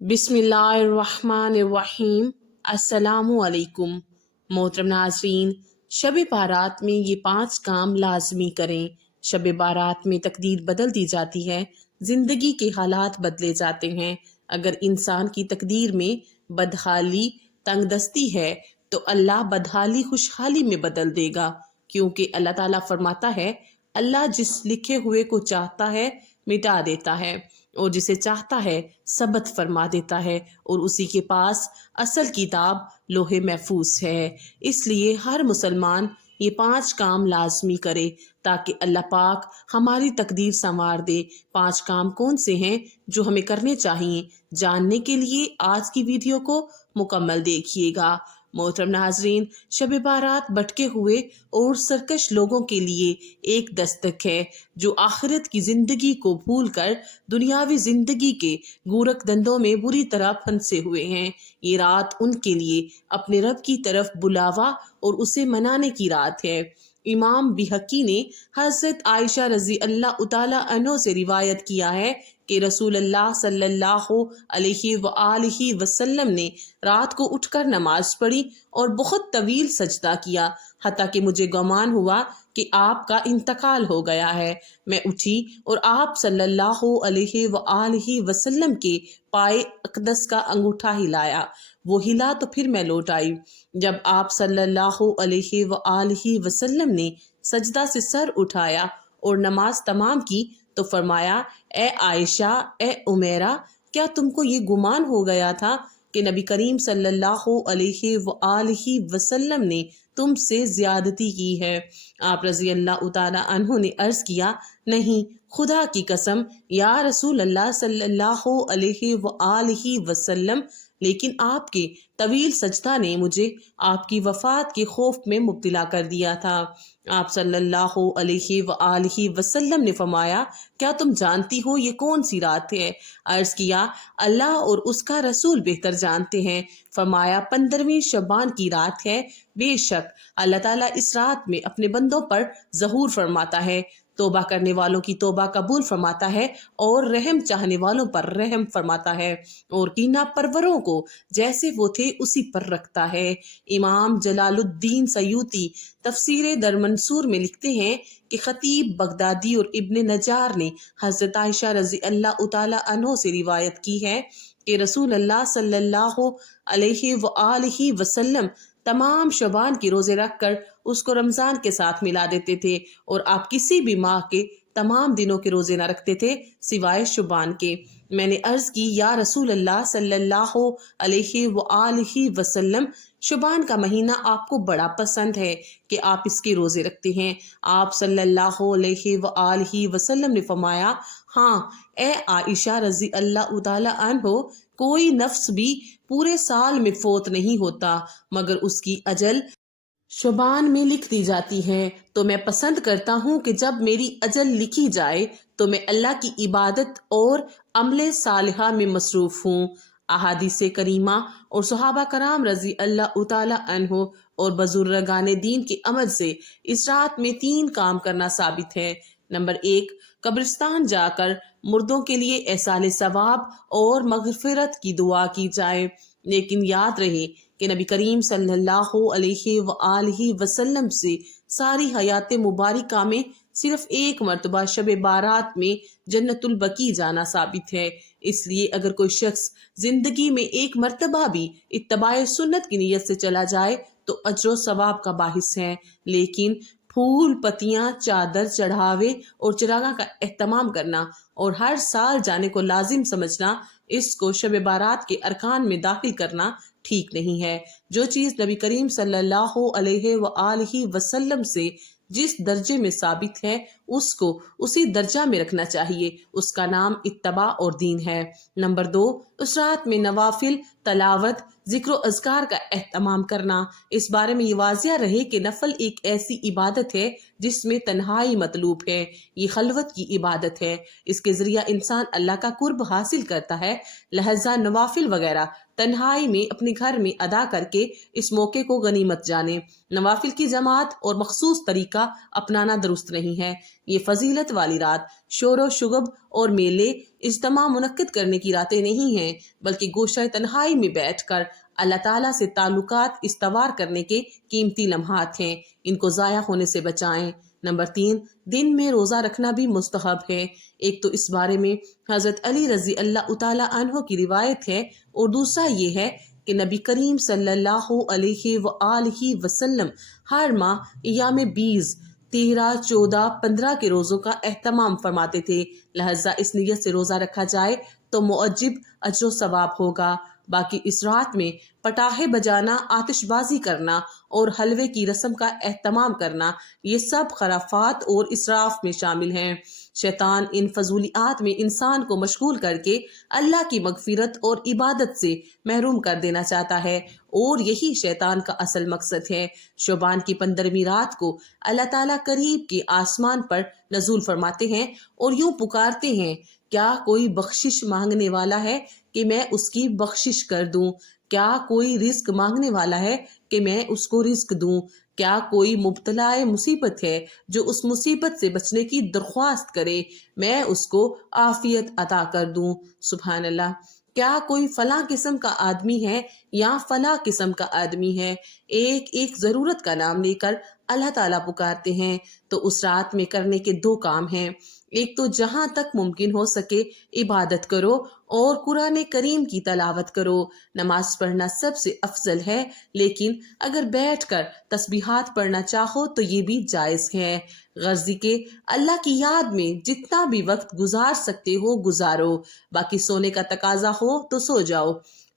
बिस्मिल्लाहिर्रहमानिर्रहीम। अस्सलामुअलैकुम। मोहतरम नाज़रीन, शब बारात में ये 5 काम लाजमी करें। शब बारात में तकदीर बदल दी जाती है, जिंदगी के हालात बदले जाते हैं। अगर इंसान की तकदीर में बदहाली तंगदस्ती है तो अल्लाह बदहाली खुशहाली में बदल देगा, क्योंकि अल्लाह ताला फरमाता है, अल्लाह जिस लिखे हुए को चाहता है मिटा देता है और जिसे चाहता है सबत फरमा देता है, और उसी के पास असल किताब लोहे महफूज है। इसलिए हर मुसलमान ये 5 काम लाजमी करे ताकि अल्लाह पाक हमारी तकदीर संवार दे। 5 काम कौन से हैं जो हमें करने चाहिए, जानने के लिए आज की वीडियो को मुकम्मल देखिएगा। मोहतरम नाजरीन, शब बारात भटके हुए और सरकश लोगों के लिए एक दस्तक है जो आखिरत की जिंदगी को भूलकर दुनियावी जिंदगी के गोरख धंधों में बुरी तरह फंसे हुए हैं। ये रात उनके लिए अपने रब की तरफ बुलावा और उसे मनाने की रात है। इमाम बिहकी ने हजरत आयशा रजी अल्लाह तआला अन्हो से रिवायत किया है कि रसूल अल्लाह सल्लल्लाहु अलैहि वआलिहि वसल्लम ने रात को उठकर नमाज पढ़ी और बहुत तवील सजदा किया, हत्ता कि मुझे गुमान हुआ कि आपका इंतकाल हो गया है। मैं उठी और आप सल्लल्लाहु अलैहि वआलिहि वसल्लम के पाए अक़दस का अंगूठा हिलाया। वो हिला तो फिर मैं लौट आई। जब आप सल्लल्लाहु अलैहि वआलिहि वसल्लम ने सजदा से सर उठाया और नमाज तमाम की तो फरमाया, ए आयशा, ए उमेरा, क्या तुमको ये गुमान हो गया था कि नबी करीम सल्लल्लाहु अलैहि वआलिहि वसल्लम ने तुमसे ज्यादती की है? आप रजी अल्लाह तआला अन्हु ने अर्ज किया, नहीं, खुदा की कसम या रसूल अल्लाह सल्लल्लाहु अलैहि वआलिहि वसल्लम, लेकिन आपके तवील सजदा ने मुझे आपकी वफात के खौफ में मुब्तला कर दिया था। आप सल्लल्लाहु अलैहि वआलिहि वसल्लम ने फरमाया, क्या तुम जानती हो ये कौन सी रात है? अर्ज किया, अल्लाह और उसका रसूल बेहतर जानते हैं। फरमाया, 15वीं शबान की रात है। बेशक अल्लाह ताला इस रात में अपने बंदों पर ज़हूर फरमाता है, तोबा करने वालों की तोबा कबूल फरमाता है और रहम चाहने वालों पर रहम फरमाता है, और कीना परवरों को जैसे वो थे उसी पर रखता है। इमाम जलालुद्दीन सयूती तफसीर दर मंसूर में लिखते हैं कि खतीब बगदादी और इब्ने नजार ने हजरत आयशा रजी अल्लाह तआला अन्हो से रिवायत की है कि रसूल अल्लाह सल्लल्लाहु अलैहि वआलिहि वसल्लम तमाम शबान के रोजे रखकर उसको रमजान के साथ मिला देते थे, और आप किसी भी माह के तमाम दिनों के रोजे न रखते थे सिवाय शुबान के। मैंने अर्ज की, या रसूल अल्लाह सल्लल्लाहु अलैहि वआलिहि वसल्लम, शुबान का महीना आपको बड़ा पसंद है कि आप इसके रोजे रखते हैं। आप सल्लल्लाहु अलैहि वआलिहि वसल्लम ने फरमाया, हाँ ए आयशा रजी अल्लाह तआला अन्हो, कोई नफ्स भी पूरे साल में फोत नहीं होता मगर उसकी अजल शुबान में लिख दी जाती है। तो मैं पसंद करता हूँ कि जब मेरी अजल लिखी जाए तो मैं अल्लाह की इबादत और अमले सालिहा में मसरूफ हूँ। अहादीसे करीमा और सहाबा कराम रजी अल्लाह तआला अन्हो और बुजुर्गाने दीन के अमल से इस रात में 3 काम करना साबित है। नंबर 1, कब्रिस्तान जाकर मुर्दों के लिए एहसाले सवाब और मगफिरत की दुआ की जाए। लेकिन याद रहे कि नबी करीम सल्लल्लाहु अलैहि वआलिहि वसल्लम से सारी हयात मुबारका में सिर्फ एक मरतबा शब बारात में जन्नतुल बकी जाना साबित है। इसलिए अगर कोई शख्स जिंदगी में एक मरतबा भी इत्तबाए सुन्नत की नीयत से चला जाए तो अजर सवाब का बाहिस है। लेकिन फूल, पत्तियां, चादर, चढ़ावे और चिरागा का एहतमाम करना और हर साल जाने को लाजिम समझना, इसको शब बारात के अरकान में दाखिल करना ठीक नहीं है। जो चीज नबी करीम सल्लल्लाहु अलैहि वआलिहि वसल्लम से जिस दर्जे में साबित है उसको उसी दर्जा में रखना चाहिए। उसका नाम इत्तबा और दीन है। नंबर 2, उस रात में नवाफिल, तलावत, जिक्र अज़कार का एहतमाम करना। इस बारे में ये वाजिया रहे कि नफल एक ऐसी इबादत है जिसमें तन्हाई मतलूब है। ये खलवत की इबादत है। इसके जरिया इंसान अल्लाह का कुर्ब हासिल करता है। लहजा नवाफिल वगैरह तन्हाई में अपने घर में अदा करके इस मौके को गनीमत जाने। नवाफिल की जमात और मखसूस तरीका अपनाना दुरुस्त नहीं है। یہ فضیلت والی رات شور و شگب اور میلے اجتماع منعقد کرنے کی راتیں نہیں ہیں، بلکہ گوشہ تنہائی میں بیٹھ کر اللہ تعالیٰ سے تعلقات استوار کرنے کے قیمتی لمحات ہیں۔ ان کو ضائع ہونے سے بچائیں۔ نمبر 3، دن میں روزہ رکھنا بھی مستحب ہے۔ ایک تو اس بارے میں حضرت علی رضی اللہ تعالیٰ عنہ کی روایت ہے، اور دوسرا یہ ہے کہ نبی کریم صلی اللہ علیہ وآلہ وسلم ہر ماہ ایام 20، 13، 14، 15 کے روزوں کا اہتمام فرماتے تھے، لہذا اس نیت سے روزہ رکھا جائے تو معجب اجر و ثواب ہوگا۔ باقی اس رات میں پٹاخے بجانا، آتش بازی کرنا اور حلوے کی رسم کا اہتمام کرنا، یہ سب خرافات اور اسراف میں شامل ہیں۔ شیطان ان فضولیات میں انسان کو مشغول کر کے اللہ کی مغفرت اور عبادت سے محروم کر دینا چاہتا ہے، اور یہی شیطان کا اصل مقصد ہے۔ شعبان کی 15ویں رات کو اللہ تعالیٰ قریب کے آسمان پر نزول فرماتے ہیں اور یوں پکارتے ہیں، کیا کوئی بخشش مانگنے والا ہے کہ میں اس کی بخشش کر دوں؟ کیا کوئی رزق مانگنے والا ہے کہ میں اس کو رزق دوں؟ کیا کوئی مبتلا مصیبت ہے جو اس مصیبت سے بچنے کی درخواست کرے، میں اس کو عافیت عطا کر دوں؟ سبحان اللہ۔ کیا کوئی فلاں قسم کا آدمی ہے یا فلاں قسم کا آدمی ہے؟ ایک ایک ضرورت کا نام لے کر اللہ تعالیٰ پکارتے ہیں۔ تو اس رات میں کرنے کے 2 کام ہیں۔ ایک تو جہاں تک ممکن ہو سکے عبادت کرو اور قرآن کریم کی تلاوت کرو۔ نماز پڑھنا سب سے افضل ہے، لیکن اگر بیٹھ کر تسبیحات پڑھنا چاہو تو یہ بھی جائز ہے۔ غرضی کہ اللہ کی یاد میں جتنا بھی وقت گزار سکتے ہو گزارو، باقی سونے کا تقاضا ہو تو سو جاؤ۔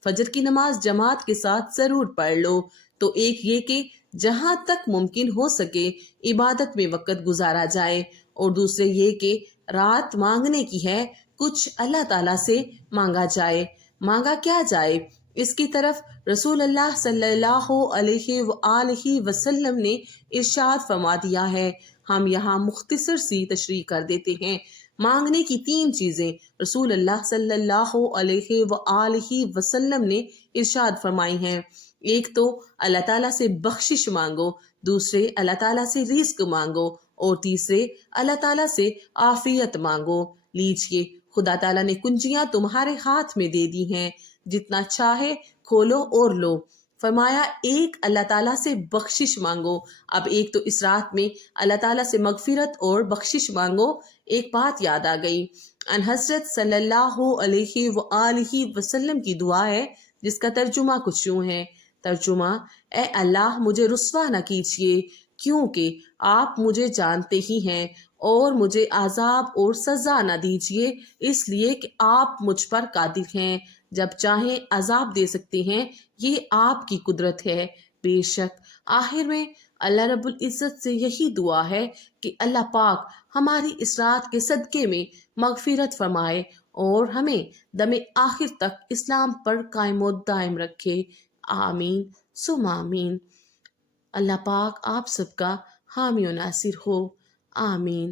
فجر کی نماز جماعت کے ساتھ ضرور پڑھ لو۔ تو ایک یہ کہ جہاں تک ممکن ہو سکے عبادت میں وقت گزارا جائے، اور دوسرے یہ کہ رات مانگنے کی ہے، کچھ اللہ تعالیٰ سے مانگا جائے۔ مانگا کیا جائے، اس کی طرف رسول اللہ صلی اللہ علیہ وآلہ وسلم نے ارشاد فرما دیا ہے۔ ہم یہاں مختصر سی تشریح کر دیتے ہیں۔ مانگنے کی 3 چیزیں رسول اللہ صلی اللہ علیہ وآلہ وسلم نے ارشاد فرمائی ہیں۔ ایک تو اللہ تعالیٰ سے بخشش مانگو، دوسرے اللہ تعالیٰ سے رزق مانگو، اور تیسرے اللہ تعالیٰ سے عافیت مانگو۔ لیجئے، خدا تعالیٰ نے کنجیاں تمہارے ہاتھ میں دے دی ہیں، جتنا چاہے کھولو اور لو۔ فرمایا ایک اللہ تعالیٰ سے بخشش مانگو۔ اب ایک تو اس رات میں اللہ تعالیٰ سے مغفرت اور بخشش مانگو۔ ایک بات یاد آ گئی، ان حضرت صلی اللہ علیہ وآلہ وسلم کی دعا ہے، جس کا ترجمہ کچھ یوں ہے۔ ترجمہ: اے اللہ مجھے رسوا نہ کیجیے، کیونکہ آپ مجھے جانتے ہی ہیں، اور مجھے عذاب اور سزا نہ دیجیے، اس لیے کہ آپ مجھ پر قادر ہیں، جب چاہیں عذاب دے سکتے ہیں، یہ آپ کی قدرت ہے۔ بے شک آخر میں اللہ رب العزت سے یہی دعا ہے کہ اللہ پاک ہماری اس رات کے صدقے میں مغفرت فرمائے اور ہمیں دم آخر تک اسلام پر قائم و دائم رکھے۔ آمین ثم آمین۔ اللہ پاک آپ سب کا حامی و ناصر ہو۔ آمین۔